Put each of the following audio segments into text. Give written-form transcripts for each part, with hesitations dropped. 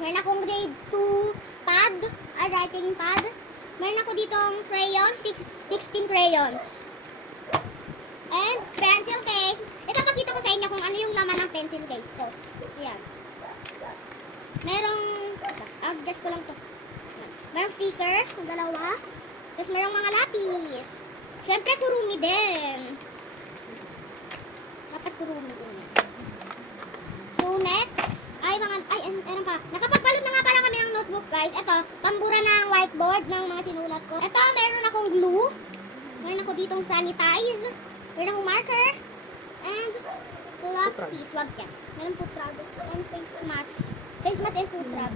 Meron akong grade 2 pad, writing pad. Meron ako ditong crayons, 16 crayons. And pencil case. Ipapakita ko sa inyo kung ano yung laman ng pencil case ko. Ayan. Merong, adjust ko lang to. Merong sticker, yung dalawa. Tapos merong mga lapis. Siyempre, kurumi din. Dapat kurumi din. So, next, meron pa. Nakapagbalot na nga pala kami ng notebook, guys. Ito, pambura ng whiteboard ng mga sinulat ko. Ito, meron akong glue. Meron ako ditong sanitize. Meron akong marker. And lapis. Wag yan. Meron food rag. And face mask. Face mask and food rag.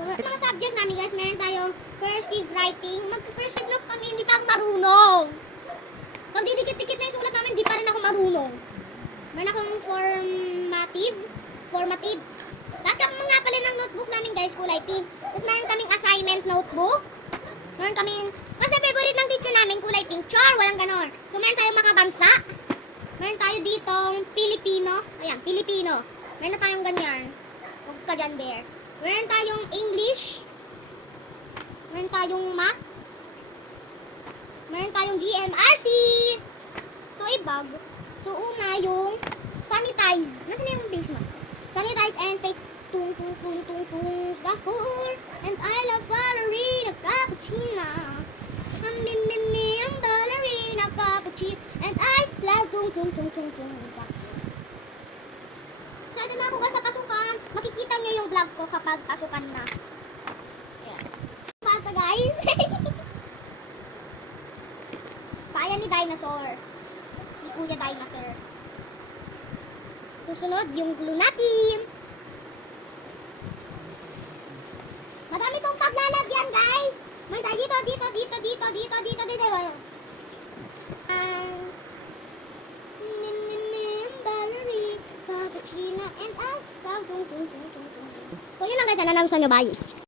So, mga subject namin, guys, meron tayong cursive writing. Mag-cursive note kami, hindi pa ako marunong. Pag didikit-dikit na yung sulat namin, hindi pa rin ako marunong. Meron akong formative. Backup mo nga pala ng notebook namin, guys, kulay pink. Tapos meron kaming assignment notebook. Meron kaming, kasi favorite ng teacher namin, kulay pink. Char, walang ganon. So meron tayong makabansa. Meron tayo ditong Pilipino. Ayan, Pilipino. Meron na tayong ganyan. Huwag ka dyan, bear. Meron tayong English. Meron tayong math. Meron tayong GMRC. So, ibag. So, una yung sanitize. Nasaan na yung face mask? Sanitize and fake tung gahur. And I love ballerina cappuccino. Ang ballerina cappuccino. And I love tung. So, ito na ako guys sa pasukan. Makikita nyo yung vlog ko kapag pasukan na. Ayan. Pata guys. Saya ni dinosaur. Ni Kuya Dinosaur. Susunod yung glue natin. Madami tong paglalagyan guys. May tayo dito. Ballerina and I. So yun lang guys. Ano nagustuhan nyo? Bye.